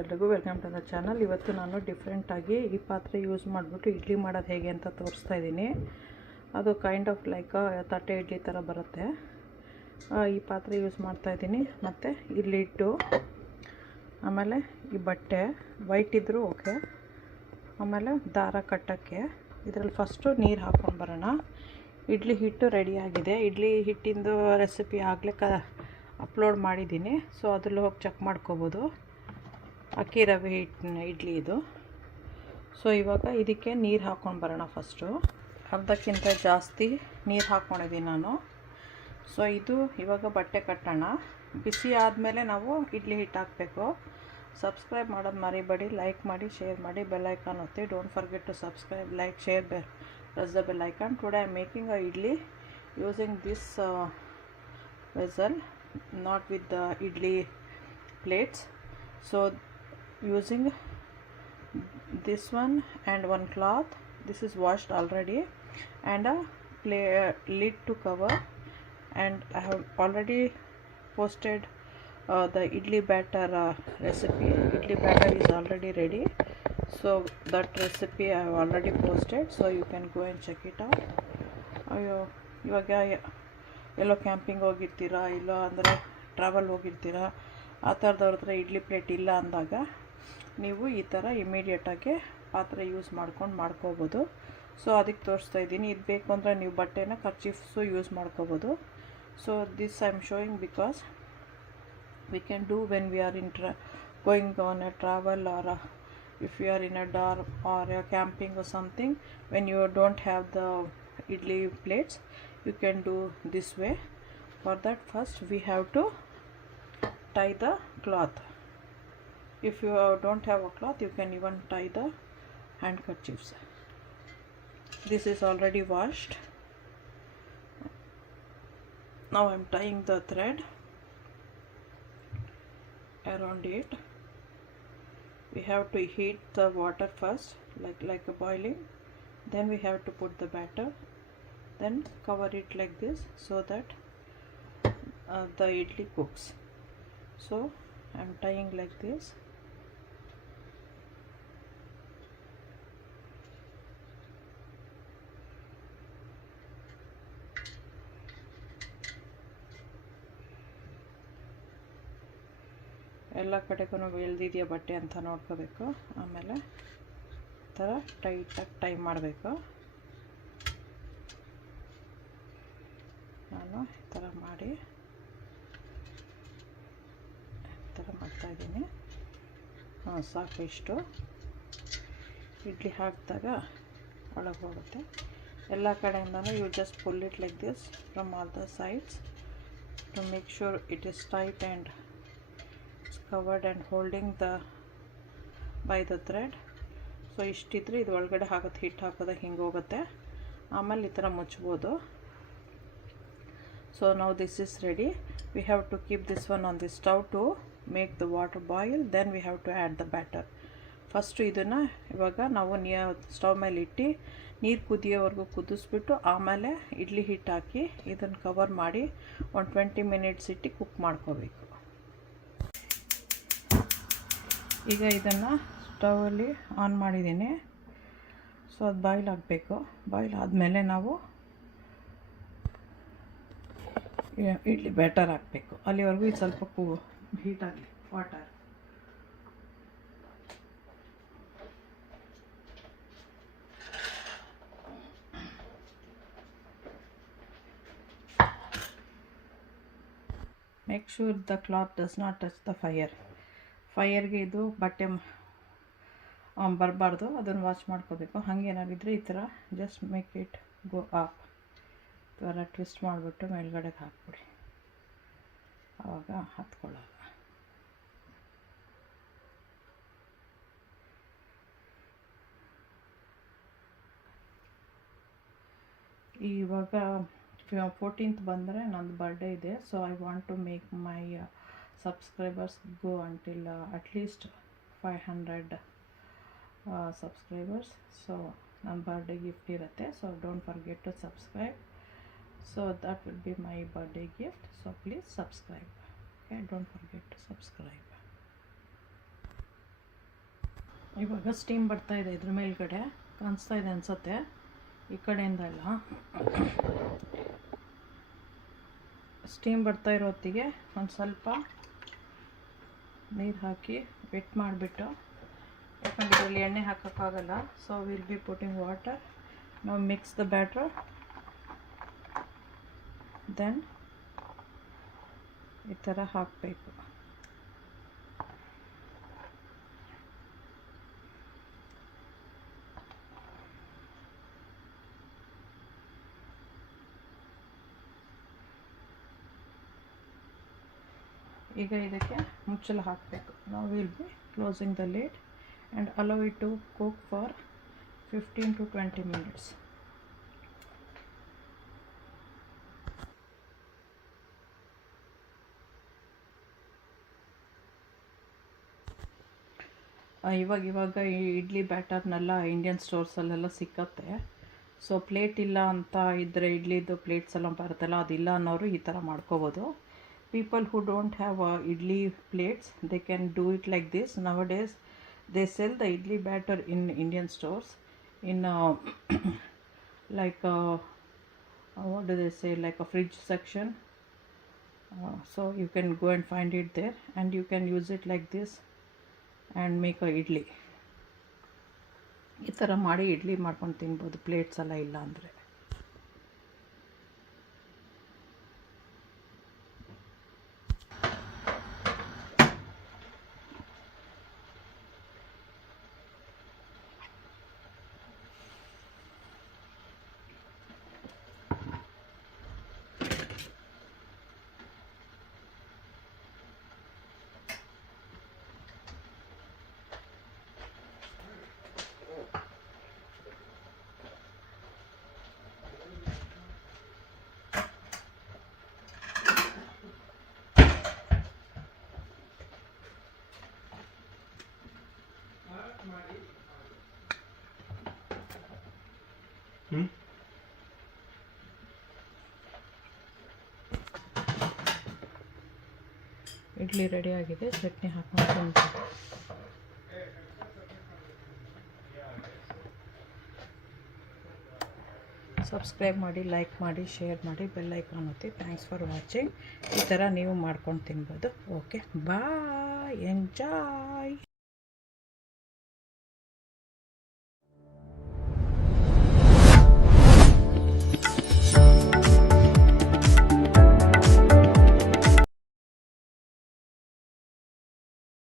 ಎಲ್ರಿಗೂ welcome to the channel. ಇವತ್ತು ನಾನು ಡಿಫ್ರೆಂಟಾಗಿ ಈ ಪಾತ್ರೆ ಯೂಸ್ ಮಾಡಿಬಿಟ್ಟು ಇಡ್ಲಿ ಮಾಡೋದು ಹೇಗೆ ಅಂತ ತೋರಿಸ್ತಾ ಇದ್ದೀನಿ. ಅದು ಕೈಂಡ್ ಆಫ್ ಲೈಕ್ ತಟ್ಟೆ ಇಡ್ಲಿ ಥರ ಬರುತ್ತೆ. ಈ ಪಾತ್ರೆ ಯೂಸ್ ಮಾಡ್ತಾ ಇದ್ದೀನಿ. ಮತ್ತು ಈ ಲಿಡ್ಡು, ಆಮೇಲೆ ಈ ಬಟ್ಟೆ ವೈಟ್ ಇದ್ದರೂ ಓಕೆ, ಆಮೇಲೆ ದಾರ ಕಟ್ಟೋಕ್ಕೆ. ಇದರಲ್ಲಿ ಫಸ್ಟು ನೀರು ಹಾಕ್ಕೊಂಡು ಬರೋಣ. ಇಡ್ಲಿ ಹಿಟ್ಟು ರೆಡಿಯಾಗಿದೆ. ಇಡ್ಲಿ ಹಿಟ್ಟಿಂದು ರೆಸಿಪಿ ಆಗಲೇ ಅಪ್ಲೋಡ್ ಮಾಡಿದ್ದೀನಿ, ಸೊ ಅದ್ರಲ್ಲಿ ಹೋಗಿ ಚೆಕ್ ಮಾಡ್ಕೋಬೋದು. ಅಕ್ಕಿ ರವೆ ಹಿಟ್ಟಿನ ಇಡ್ಲಿ ಇದು. ಸೊ ಇವಾಗ ಇದಕ್ಕೆ ನೀರು ಹಾಕ್ಕೊಂಡು ಬರೋಣ. ಫಸ್ಟು ಅರ್ಧಕ್ಕಿಂತ ಜಾಸ್ತಿ ನೀರು ಹಾಕ್ಕೊಂಡಿದ್ದೀನಿ ನಾನು. ಸೊ ಇದು ಇವಾಗ ಬಟ್ಟೆ ಕಟ್ಟೋಣ. ಬಿಸಿ ಆದಮೇಲೆ ನಾವು ಇಡ್ಲಿ ಹಿಟ್ಟು ಹಾಕಬೇಕು. ಸಬ್ಸ್ಕ್ರೈಬ್ ಮಾಡೋದು ಮರಿಬೇಡಿ, ಲೈಕ್ ಮಾಡಿ, ಶೇರ್ ಮಾಡಿ, ಬೆಲ್ ಐಕಾನ್ ಒತ್ತಿ. Don't forget to subscribe, like, share, press the bell icon. Today I am making a idli using this vessel, not with the idli plates. So using this one and one cloth, this is washed already, and a lid to cover. And I have already posted the idli batter recipe. Idli batter is already ready, so that recipe I have already posted, so you can go and check it out. ಇವಾಗ ಎಲ್ಲೋ camping ಹೋಗಿರ್ತೀರಾ, ಇಲ್ಲ ಅಂದರೆ travel ಹೋಗಿರ್ತೀರಾ, ಆ ಥರದವ್ರ ಹತ್ರ idli plate ಇಲ್ಲ ಅಂದಾಗ ನೀವು ಈ ಥರ ಇಮಿಡಿಯೇಟಾಗಿ ಪಾತ್ರೆ ಯೂಸ್ ಮಾಡ್ಕೋಬೋದು. ಸೊ ಅದಕ್ಕೆ ತೋರಿಸ್ತಾ ಇದ್ದೀನಿ. ಇದು ಬೇಕು ಅಂದರೆ ನೀವು ಬಟ್ಟೆನ ಕರ್ಚೀಫ್ಸು ಯೂಸ್ ಮಾಡ್ಕೋಬೋದು. So this I am showing because we can do when we are going on a travel, or if you are in a dorm or a camping or something, when you don't have the idli plates, you can do this way. For that, first we have to tie the cloth. If you don't have a cloth, you can even tie the handkerchiefs. This is already washed. Now I am tying the thread around it. We have to heat the water first, like a boiling. Then we have to put the batter, then cover it like this so that the idli cooks. So I am tying like this. ಎಲ್ಲ ಕಡೆಗೂ ಎಳ್ದಿದೆಯಾ ಬಟ್ಟೆ ಅಂತ ನೋಡ್ಕೋಬೇಕು. ಆಮೇಲೆ ಈ ಥರ ಟೈಟಾಗಿ tie ಮಾಡಬೇಕು. ನಾನು ಈ ಥರ ಮಾಡಿ ಈ ಥರ ಮಾಡ್ತಾಯಿದ್ದೀನಿ. ಸಾಕು. ಇಷ್ಟು ಇಡ್ಲಿ ಹಾಕಿದಾಗ ಒಳಗೆ ಹೋಗುತ್ತೆ. ಎಲ್ಲ ಕಡೆಯಿಂದನೂ you just pull it like this from all the sides to make sure it is tight and covered and holding by the thread. ಸೊ ಇಷ್ಟಿದ್ರೆ ಇದು ಒಳಗಡೆ ಹಾಕೋದು, ಹಿಟ್ಟು ಹಾಕೋದಾಗ ಹಿಂಗೆ ಹೋಗುತ್ತೆ. ಆಮೇಲೆ ಈ ಥರ ಮುಚ್ಬೋದು. ಸೊ ನಾವು this is ready. We have to keep this one on the stove to make the water boil. Then we have to add the batter. First ಇದನ್ನು ಇವಾಗ ನಾವು ಸ್ಟವ್ ಮೇಲೆ ಇಟ್ಟು ನೀರು ಕುದಿಯೋವರೆಗೂ ಕುದಿಸ್ಬಿಟ್ಟು ಆಮೇಲೆ ಇಡ್ಲಿ ಹಿಟ್ಟು ಹಾಕಿ ಇದನ್ನು ಕವರ್ ಮಾಡಿ ಒಂದು 20 ಮಿನಿಟ್ಸ್ ಇಟ್ಟು ಕುಕ್ ಮಾಡ್ಕೋಬೇಕು. ಈಗ ಇದನ್ನು ಸ್ಟವಲ್ಲಿ ಆನ್ ಮಾಡಿದ್ದೀನಿ. ಸೊ ಅದು ಬಾಯ್ಲ್ ಆಗಬೇಕು. ಬಾಯ್ಲ್ ಆದಮೇಲೆ ನಾವು ಇಡ್ಲಿ ಬ್ಯಾಟರ್ ಹಾಕಬೇಕು. ಅಲ್ಲಿವರೆಗೂ ಇದು ಸ್ವಲ್ಪ ಹೀಟ್ ಆಗಲಿ water. Make sure the cloth does not touch the ಫೈರ್ಗೆ ಇದು ಬಟ್ಟೆ ಬರಬಾರ್ದು. ಅದನ್ನು ವಾಶ್ ಮಾಡ್ಕೋಬೇಕು. ಹಾಗೇನಾಗಿದ್ದರೆ ಈ ಥರ just make it go up. ಈ ಥರ ಟ್ವಿಸ್ಟ್ ಮಾಡಿಬಿಟ್ಟು ಮೇಲ್ಗಡೆಗೆ ಹಾಕ್ಬಿಡಿ, ಆವಾಗ ಹತ್ಕೊಳ್ಳೋಲ್ಲ. ಇವಾಗ 14th ಬಂದರೆ ನಂದು ಬರ್ಡೇ ಇದೆ. So I want to make my subscribers go until at least 500 subscribers. So ನನ್ನ ಬರ್ಡೇ ಗಿಫ್ಟ್ ಇರುತ್ತೆ. So don't forget to subscribe. So that will be my birthday gift. So please subscribe. Okay, don't forget to subscribe. ಇವಾಗ steam ಬರ್ತಾ ಇದೆ, ಇದ್ರ ಮೇಲ್ಗಡೆ ಕಾಣಿಸ್ತಾ ಇದೆ ಅನ್ಸುತ್ತೆ, ಈ ಕಡೆಯಿಂದ ಎಲ್ಲ ಸ್ಟೀಮ್ ಬರ್ತಾ ಇರೋ ಹೊತ್ತಿಗೆ ಒಂದು ಸ್ವಲ್ಪ ನೀರು ಹಾಕಿ ವೆಟ್ ಮಾಡಿಬಿಟ್ಟು, ಯಾಕಂದರೆ ಇದರಲ್ಲಿ ಎಣ್ಣೆ ಹಾಕೋಕ್ಕಾಗಲ್ಲ, so will be putting water. ನಾವು ಮಿಕ್ಸ್ ದ ಬ್ಯಾಟರ್, ದೆನ್ ಈ ಥರ ಹಾಕಬೇಕು. ಈಗ ಇದಕ್ಕೆ ಮುಚ್ಚಳ ಹಾಕಬೇಕು. ನಾವು will be closing the lid and allow it to cook for 15 to 20 minutes. ಇವಾಗ ಈ ಇಡ್ಲಿ ಬ್ಯಾಟರ್ನೆಲ್ಲ ಇಂಡಿಯನ್ ಸ್ಟೋರ್ಸಲ್ಲೆಲ್ಲ ಸಿಕ್ಕತ್ತೆ. ಸೊ ಪ್ಲೇಟ್ ಇಲ್ಲ ಅಂತ ಇದ್ದರೆ, ಇಡ್ಲಿದು ಪ್ಲೇಟ್ಸ್ ಎಲ್ಲ ಬರುತ್ತಲ್ಲ, ಅದಿಲ್ಲ ಅನ್ನೋರು ಈ ಥರ ಮಾಡ್ಕೋಬೋದು. People who don't have idli plates, they can do it like this. Nowadays they sell the idli batter in Indian stores in like what do they say, like a fridge section. So you can go and find it there, and you can use it like this and make a idli. ಈ ಥರ ಮಾಡಿ ಇಡ್ಲಿ ಮಾಡ್ಕೊಂಡು ತಿನ್ಬೋದು, plates ಎಲ್ಲ ಇಲ್ಲ ಅಂದರೆ. Idli ready ಆಗಿದೆ, ಚಟ್ನಿ ಹಾಕೊಂಡು ಸಬ್ಸ್ಕ್ರೈಬ್ ಮಾಡಿ, ಲೈಕ್ ಮಾಡಿ, ಶೇರ್ ಮಾಡಿ, ಬೆಲ್ ಐಕಾನ್ ಒತ್ತಿ. Thanks for watching. ಈ ಥರ ನೀವು ಮಾಡ್ಕೊಂಡು ತಿನ್ಬೋದು. ಓಕೆ, ಬಾಯ್, ಎಂಜಾಯ್.